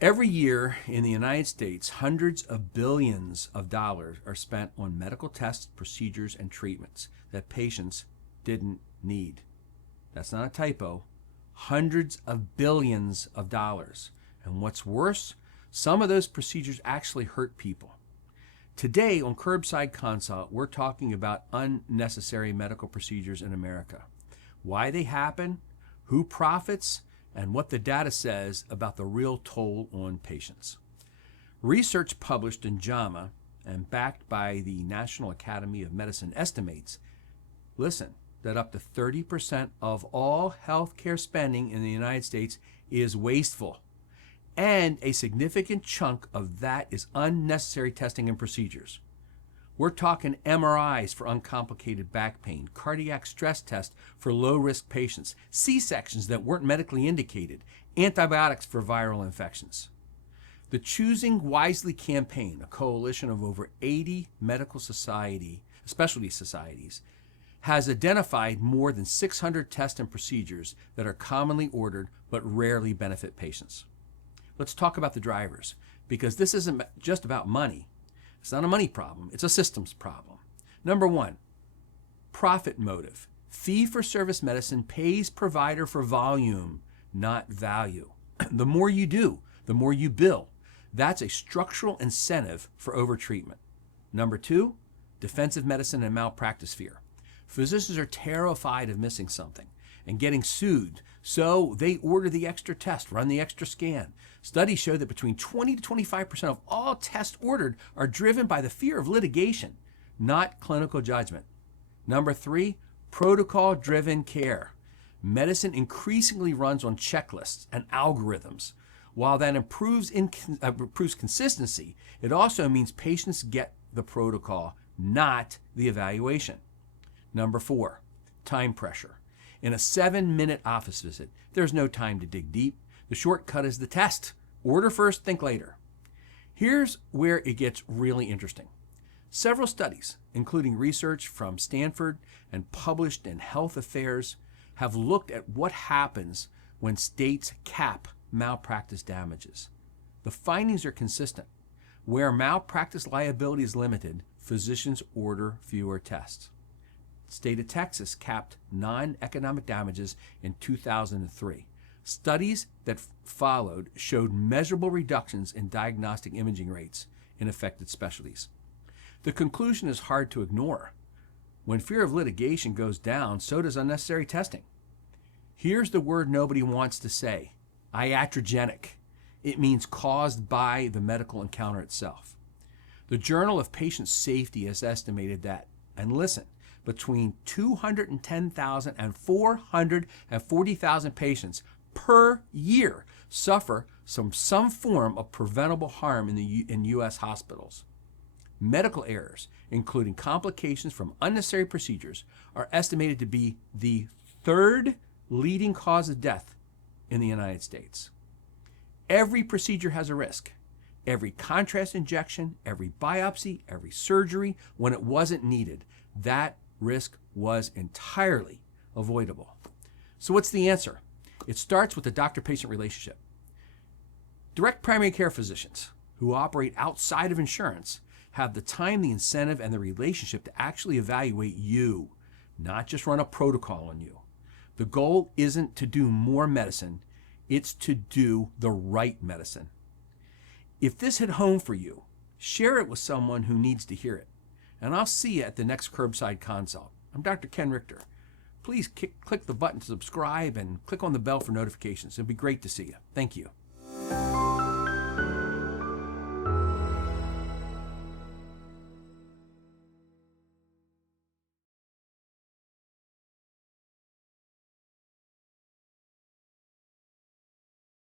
Every year in the United States, hundreds of billions of dollars are spent on medical tests, procedures, and treatments that patients didn't need. That's not a typo. Hundreds of billions of dollars. And what's worse, some of those procedures actually hurt people. Today on Curbside Consult, we're talking about unnecessary medical procedures in America. Why they happen, who profits, and what the data says about the real toll on patients. Research published in JAMA and backed by the National Academy of Medicine estimates, listen, that up to 30% of all healthcare spending in the United States is wasteful. And a significant chunk of that is unnecessary testing and procedures. We're talking MRIs for uncomplicated back pain, cardiac stress tests for low-risk patients, C-sections that weren't medically indicated, antibiotics for viral infections. The Choosing Wisely campaign, a coalition of over 80 medical specialty societies, has identified more than 600 tests and procedures that are commonly ordered but rarely benefit patients. Let's talk about the drivers, because this isn't just about money. It's not a money problem, it's a systems problem. Number one, profit motive. Fee-for-service medicine pays provider for volume, not value. The more you do, the more you bill. That's a structural incentive for overtreatment. Number two, defensive medicine and malpractice fear. Physicians are terrified of missing something and getting sued, so they order the extra test, run the extra scan. Studies show that between 20 to 25% of all tests ordered are driven by the fear of litigation, not clinical judgment. Number three, protocol-driven care. Medicine increasingly runs on checklists and algorithms. While that improves consistency, it also means patients get the protocol, not the evaluation. Number four, time pressure. In a 7-minute office visit, there's no time to dig deep. The shortcut is the test. Order first, think later. Here's where it gets really interesting. Several studies, including research from Stanford and published in Health Affairs, have looked at what happens when states cap malpractice damages. The findings are consistent. Where malpractice liability is limited, physicians order fewer tests. State of Texas capped non-economic damages in 2003. Studies that followed showed measurable reductions in diagnostic imaging rates in affected specialties. The conclusion is hard to ignore. When fear of litigation goes down, so does unnecessary testing. Here's the word nobody wants to say, iatrogenic. It means caused by the medical encounter itself. The Journal of Patient Safety has estimated that, and listen, between 210,000 and 440,000 patients per year suffer some form of preventable harm in U.S. hospitals. Medical errors, including complications from unnecessary procedures, are estimated to be the third leading cause of death in the United States. Every procedure has a risk. Every contrast injection, every biopsy, every surgery, when it wasn't needed, that risk was entirely avoidable. So what's the answer? It starts with the doctor-patient relationship. Direct primary care physicians who operate outside of insurance have the time, the incentive, and the relationship to actually evaluate you, not just run a protocol on you. The goal isn't to do more medicine, it's to do the right medicine. If this hit home for you, share it with someone who needs to hear it. And I'll see you at the next Curbside Consult. I'm Dr. Ken Rictor. Please click the button to subscribe and click on the bell for notifications. It'd be great to see you. Thank you.